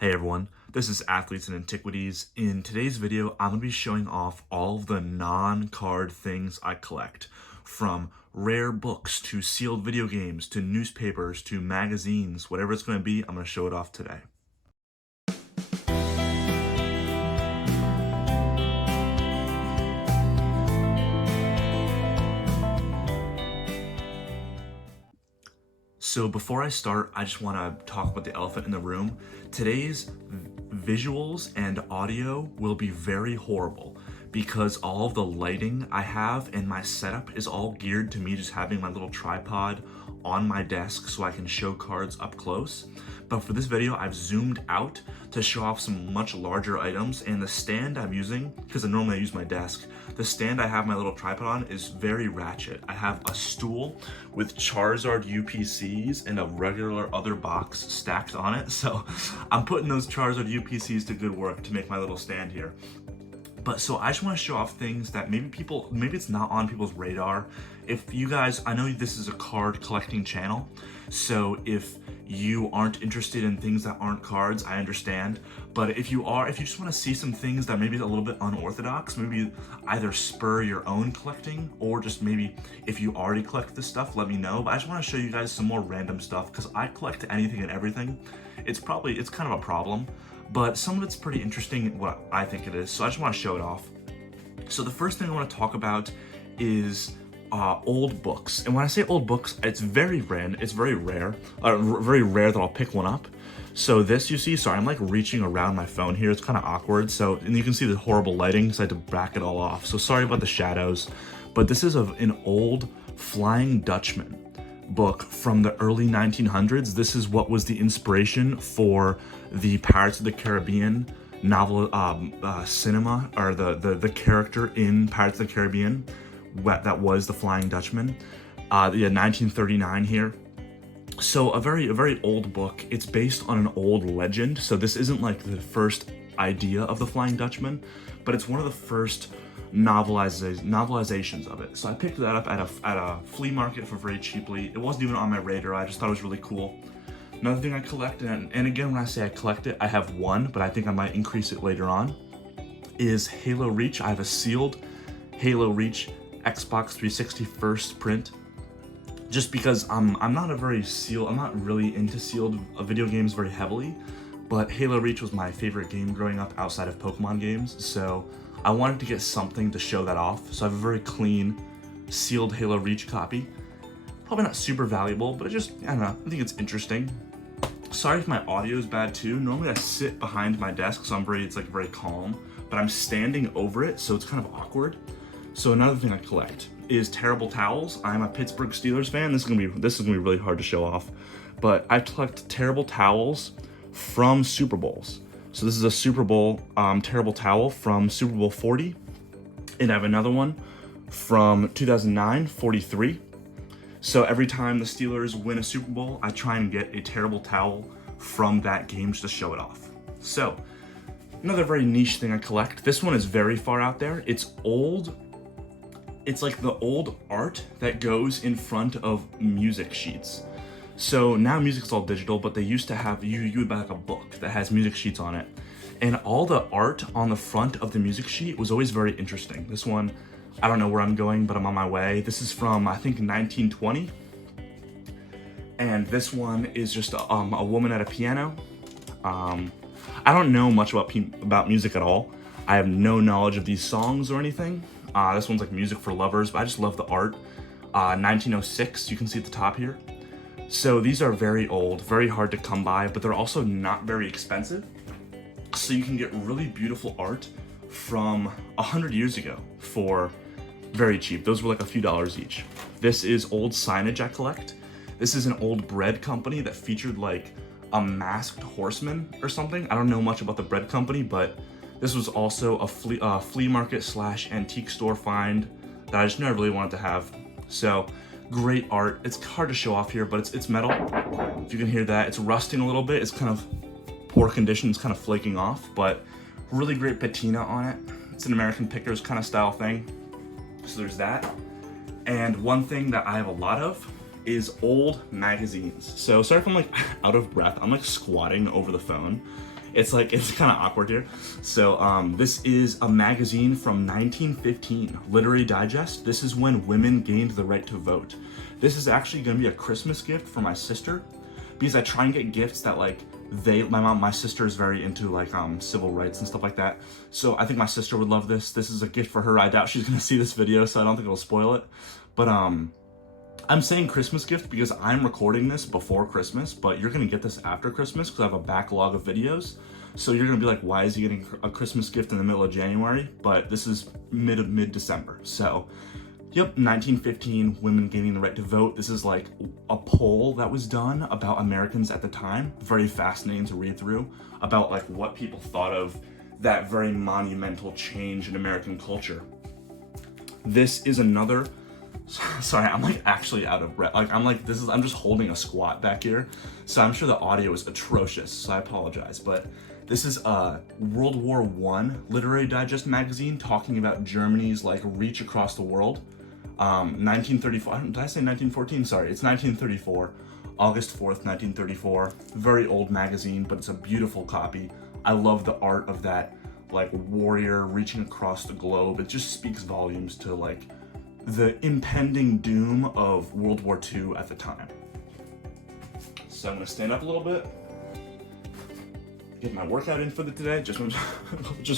Hey everyone, this is Athletes and Antiquities. In today's video, I'm going to be showing off all of the non-card things I collect, from rare books to sealed video games to newspapers to magazines. Whatever it's going to be, I'm going to show it off today. So before I start, I just want to talk about the elephant in the room. Today's visuals and audio will be very horrible because all of the lighting I have and my setup is all geared to me just having my little tripod on my desk so I can show cards up close. But for this video, I've zoomed out to show off some much larger items, and the stand I'm using, because normally I use my desk, the stand I have my little tripod on is very ratchet. I have a stool with Charizard UPCs and a regular other box stacked on it, so I'm putting those Charizard UPCs to good work to make my little stand here. But so I just want to show off things that maybe it's not on people's radar. If you guys, I know this is a card collecting channel, so if you aren't interested in things that aren't cards, I understand. But if you just want to see some things that maybe a little bit unorthodox, maybe either spur your own collecting, or just maybe if you already collect this stuff, let me know. But I just want to show you guys some more random stuff because I collect anything and everything. It's kind of a problem, but some of it's pretty interesting, what I think it is. So I just want to show it off. So the first thing I want to talk about is old books. And when I say old books, it's very rare. It's very rare that I'll pick one up. So this, you see, sorry, I'm like reaching around my phone here. It's kind of awkward. So, and you can see the horrible lighting, so I had to back it all off. So sorry about the shadows, but this is an old Flying Dutchman book from the early 1900s. This is what was the inspiration for the Pirates of the Caribbean novel, cinema, or the character in Pirates of the Caribbean that was the Flying Dutchman. Yeah, 1939 here. So a very old book. It's based on an old legend. So this isn't like the first idea of the Flying Dutchman, but it's one of the first novelizations of it. So I picked that up at a flea market for very cheaply. It wasn't even on my radar. I just thought it was really cool. Another thing I collect, and again, when I say I collect it, I have one, but I think I might increase it later on, is Halo Reach. I have a sealed Halo Reach Xbox 360 first print, just because I'm not really into sealed video games very heavily, but Halo Reach was my favorite game growing up outside of Pokemon games, so I wanted to get something to show that off. So I have a very clean sealed Halo Reach copy. Probably not super valuable, but I don't know, I think it's interesting. Sorry if my audio is bad too. Normally I sit behind my desk, so it's like very calm, but I'm standing over it, so it's kind of awkward. So another thing I collect is terrible towels. I'm a Pittsburgh Steelers fan. This is gonna be really hard to show off, but I collect terrible towels from Super Bowls. So this is a Super Bowl terrible towel from Super Bowl 40, and I have another one from 2009, 43. So every time the Steelers win a Super Bowl, I try and get a terrible towel from that game just to show it off. So another very niche thing I collect. This one is very far out there. It's old. It's like the old art that goes in front of music sheets. So now music's all digital, but they used to have, you would buy like a book that has music sheets on it. And all the art on the front of the music sheet was always very interesting. This one, I don't know where I'm going, but I'm on my way. This is from, I think, 1920. And this one is just a woman at a piano. I don't know much about music at all. I have no knowledge of these songs or anything. This one's like music for lovers, but I just love the art. 1906, you can see at the top here. So these are very old, very hard to come by, but they're also not very expensive. So you can get really beautiful art from 100 years ago for very cheap. Those were like a few dollars each. This is old signage I collect. This is an old bread company that featured like a masked horseman or something. I don't know much about the bread company, but this was also a flea market / antique store find that I just never really wanted to have. So great art. It's hard to show off here, but it's metal. If you can hear that, it's rusting a little bit. It's kind of poor condition. It's kind of flaking off, but really great patina on it. It's an American Pickers kind of style thing. So there's that. And one thing that I have a lot of is old magazines. So sorry if I'm like out of breath. I'm like squatting over the phone. it's kind of awkward here. So this is a magazine from 1915, Literary Digest. This is when women gained the right to vote. This is actually going to be a Christmas gift for my sister, because I try and get gifts that like my sister is very into like civil rights and stuff like that. So I think my sister would love this. This is a gift for her. I doubt she's gonna see this video, so I don't think it'll spoil it. But I'm saying Christmas gift because I'm recording this before Christmas, but you're gonna get this after Christmas because I have a backlog of videos. So you're gonna be like, why is he getting a Christmas gift in the middle of January? But this is mid-December. So yep, 1915, women gaining the right to vote. This is like a poll that was done about Americans at the time. Very fascinating to read through about like what people thought of that very monumental change in American culture. This is another, sorry, I'm like actually out of breath. Like I'm just holding a squat back here. So I'm sure the audio is atrocious, so I apologize. But this is a World War I Literary Digest magazine talking about Germany's like reach across the world. 1934, did I say 1914? Sorry, it's 1934, August 4th, 1934. Very old magazine, but it's a beautiful copy. I love the art of that like warrior reaching across the globe. It just speaks volumes to like the impending doom of World War II at the time. So I'm gonna stand up a little bit, get my workout in for today. Just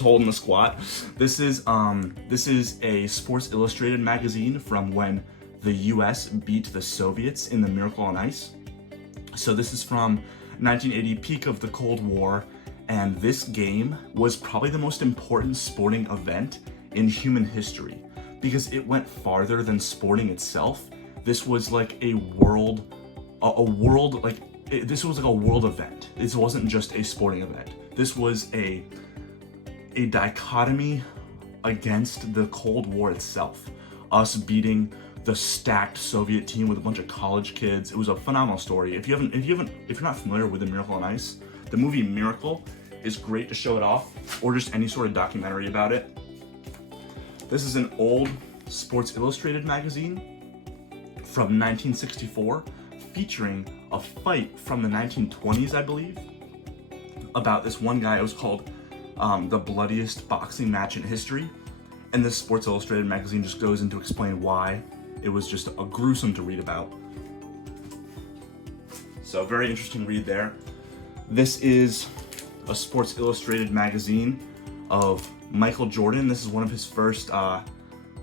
holding the squat. This is a Sports Illustrated magazine from when the U.S. beat the Soviets in the Miracle on Ice. So this is from 1980, peak of the Cold War, and this game was probably the most important sporting event in human history because it went farther than sporting itself. This was like a world event. This wasn't just a sporting event. This was a dichotomy against the Cold War itself. Us beating the stacked Soviet team with a bunch of college kids. It was a phenomenal story. If you're not familiar with The Miracle on Ice, the movie Miracle is great to show it off, or just any sort of documentary about it. This is an old Sports Illustrated magazine from 1964, featuring a fight from the 1920s, I believe, about this one guy. It was called the bloodiest boxing match in history, and this Sports Illustrated magazine just goes into explain why. It was just a gruesome to read about. So very interesting read there. This is a Sports Illustrated magazine of Michael Jordan. This is one of his first, I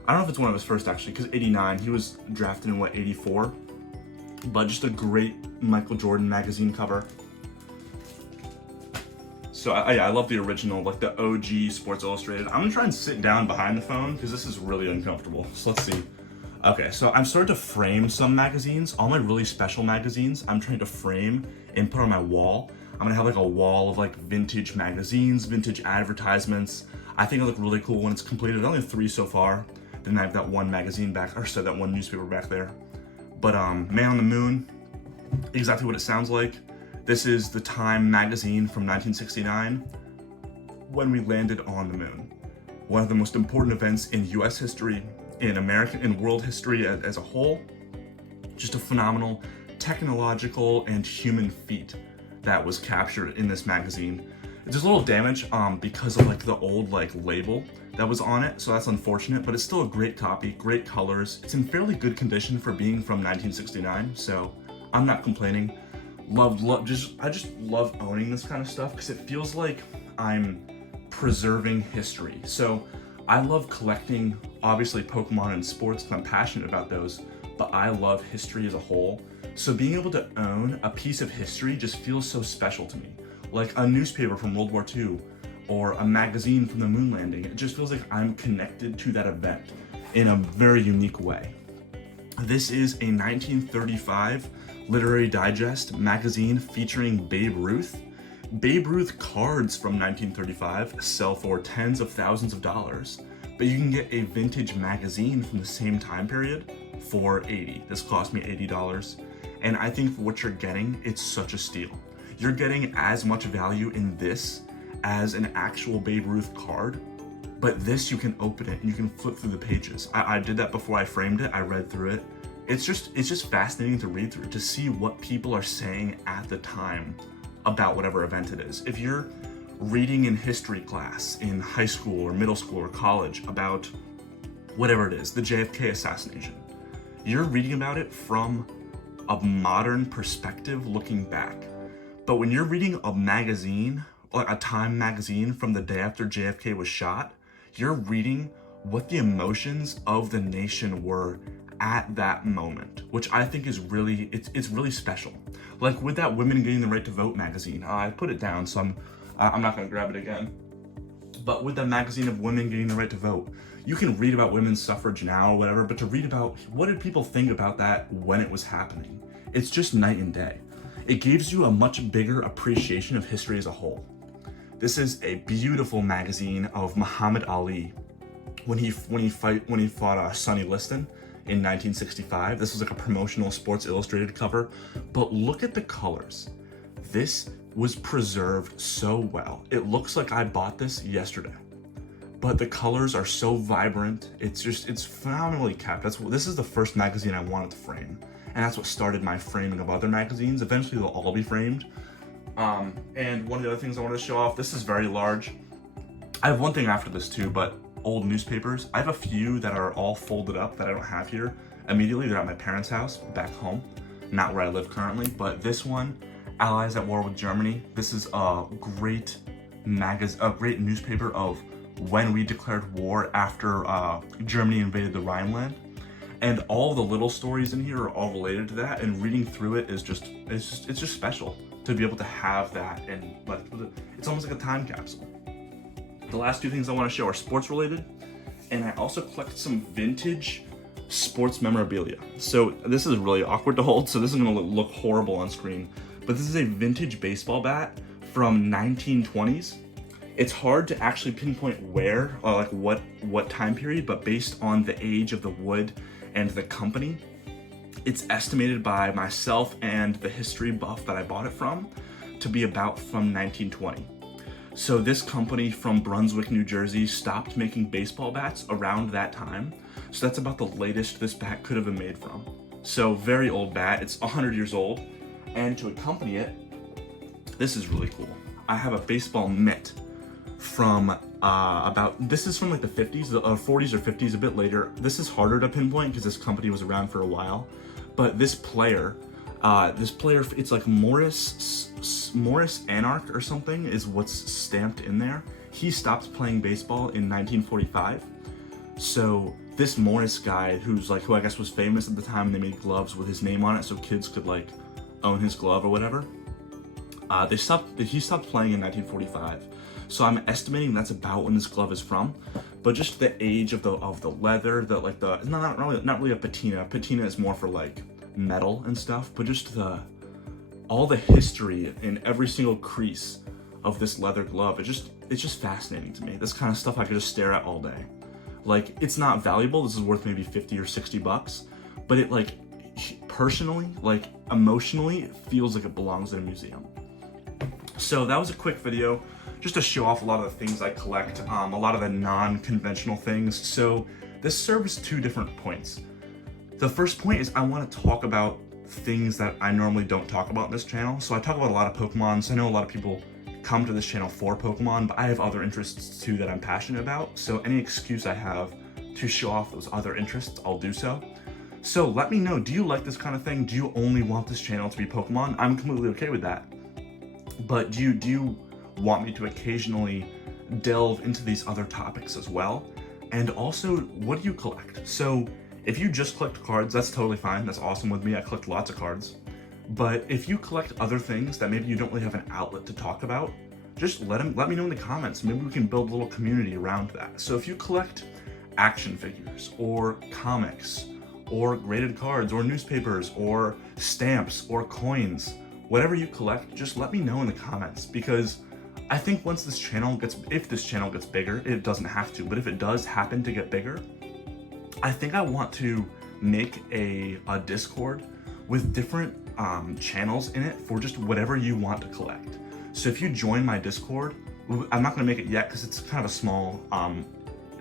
don't know if it's one of his first actually, because 89, he was drafted in 84, but just a great Michael Jordan magazine cover. So I love the original, like the OG Sports Illustrated. I'm gonna try and sit down behind the phone because this is really uncomfortable. So let's see. Okay, so I'm starting to frame some magazines. All my really special magazines, I'm trying to frame and put on my wall. I'm gonna have like a wall of like vintage magazines, vintage advertisements. I think it'll look really cool when it's completed. I only have 3 so far. Then I have that one magazine back, or so that one newspaper back there. But Man on the Moon, exactly what it sounds like. This is the Time magazine from 1969, when we landed on the moon. One of the most important events in US history, in world history as a whole. Just a phenomenal technological and human feat that was captured in this magazine. There's a little damage because of like the old like label that was on it, so that's unfortunate, but it's still a great copy, great colors. It's in fairly good condition for being from 1969, so I'm not complaining. I just love owning this kind of stuff because it feels like I'm preserving history. So I love collecting, obviously, Pokemon and sports because I'm passionate about those, but I love history as a whole. So being able to own a piece of history just feels so special to me. Like a newspaper from World War II or a magazine from the moon landing. It just feels like I'm connected to that event in a very unique way. This is a 1935 Literary Digest magazine featuring Babe Ruth. Babe Ruth cards from 1935 sell for tens of thousands of dollars, but you can get a vintage magazine from the same time period for $80. This cost me $80, and I think for what you're getting, it's such a steal. You're getting as much value in this as an actual Babe Ruth card, but this you can open it and you can flip through the pages. I did that before I framed it. I read through it. It's just fascinating to read through, to see what people are saying at the time about whatever event it is. If you're reading in history class in high school or middle school or college about whatever it is, the JFK assassination. You're reading about it from a modern perspective looking back. But when you're reading a magazine, like a Time magazine from the day after JFK was shot, you're reading what the emotions of the nation were at that moment, which I think is really, it's really special. Like with that Women Getting the Right to Vote magazine, I put it down, so I'm not gonna grab it again. But with the magazine of women getting the right to vote, you can read about women's suffrage now or whatever, but to read about what did people think about that when it was happening, it's just night and day. It gives you a much bigger appreciation of history as a whole. This is a beautiful magazine of Muhammad Ali when he fought Sonny Liston in 1965. This was like a promotional Sports Illustrated cover, but look at the colors. This was preserved so well. It looks like I bought this yesterday, but the colors are so vibrant. It's phenomenally kept. This is the first magazine I wanted to frame, and that's what started my framing of other magazines. Eventually they'll all be framed. And one of the other things I wanted to show off, this is very large. I have one thing after this too, but old newspapers. I have a few that are all folded up that I don't have here immediately. They're at my parents' house back home, not where I live currently, but this one, Allies at War with Germany. This is a great newspaper of when we declared war after Germany invaded the Rhineland. And all the little stories in here are all related to that, and reading through it is it's just special to be able to have that, and like it's almost like a time capsule. The last two things I want to show are sports related, and I also collect some vintage sports memorabilia. So this is really awkward to hold, so this is going to look horrible on screen, but this is a vintage baseball bat from 1920s. It's hard to actually pinpoint where, or like what time period, but based on the age of the wood and the company, it's estimated by myself and the history buff that I bought it from to be about from 1920. So this company from Brunswick, New Jersey stopped making baseball bats around that time. So that's about the latest this bat could have been made from. So very old bat, it's 100 years old. And to accompany it, this is really cool. I have a baseball mitt from this is from like the 50s, the 40s or 50s, a bit later. This is harder to pinpoint because this company was around for a while. But this player, it's like Morris Anarch or something is what's stamped in there. He stopped playing baseball in 1945. So this Morris guy, who I guess was famous at the time, and they made gloves with his name on it so kids could like own his glove or whatever. He stopped playing in 1945. So I'm estimating that's about when this glove is from. But just the age of the leather, not really a patina. Patina is more for like metal and stuff, but just all the history in every single crease of this leather glove. It's just fascinating to me. This kind of stuff I could just stare at all day. Like, it's not valuable. This is worth maybe 50 or 60 bucks, but it like personally, like emotionally, it feels like it belongs in a museum. So that was a quick video just to show off a lot of the things I collect, a lot of the non-conventional things. So this serves two different points. The first point is I want to talk about things that I normally don't talk about in this channel. So I talk about a lot of Pokemon, so I know a lot of people come to this channel for Pokemon, but I have other interests too that I'm passionate about. So any excuse I have to show off those other interests, I'll do so. So let me know, do you like this kind of thing? Do you only want this channel to be Pokemon? I'm completely okay with that. But do you want me to occasionally delve into these other topics as well? And also, what do you collect? So if you just collect cards, that's totally fine. That's awesome with me. I collect lots of cards. But if you collect other things that maybe you don't really have an outlet to talk about, just let me know in the comments. Maybe we can build a little community around that. So if you collect action figures or comics or graded cards or newspapers or stamps or coins, whatever you collect, just let me know in the comments, because I think if this channel gets bigger, it doesn't have to, but if it does happen to get bigger, I think I want to make a Discord with different channels in it for just whatever you want to collect. So if you join my Discord, I'm not gonna make it yet because it's kind of a small,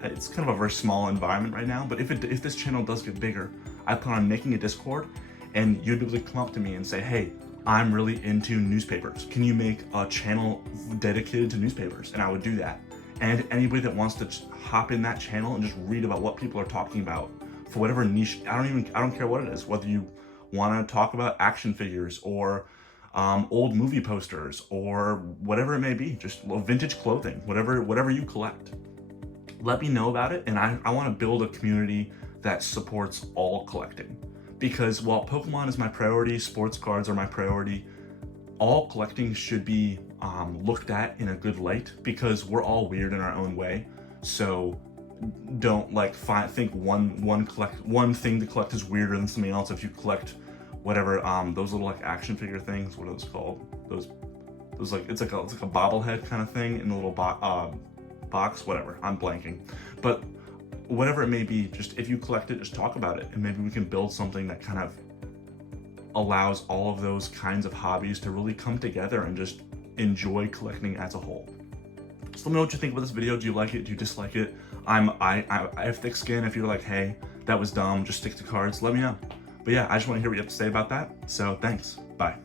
it's kind of a very small environment right now, but if this channel does get bigger, I plan on making a Discord, and you'd be able to come up to me and say, hey, I'm really into newspapers. Can you make a channel dedicated to newspapers? And I would do that. And anybody that wants to hop in that channel and just read about what people are talking about for whatever niche, I don't care what it is, whether you want to talk about action figures or old movie posters or whatever it may be, just vintage clothing, whatever you collect. Let me know about it, and I want to build a community that supports all collecting. Because while Pokemon is my priority, sports cards are my priority, all collecting should be looked at in a good light, because we're all weird in our own way. So don't like think one thing to collect is weirder than something else. If you collect whatever those little like action figure things, what are those called? Those like it's like a bobblehead kind of thing in a little box, whatever. I'm blanking, but whatever it may be, just if you collect it, just talk about it, and maybe we can build something that kind of allows all of those kinds of hobbies to really come together and just enjoy collecting as a whole. So let me know what you think about this video. Do you like it? Do you dislike it? I have thick skin. If you're like, hey, that was dumb, just stick to cards, let me know. But yeah, I just want to hear what you have to say about that. So thanks. Bye.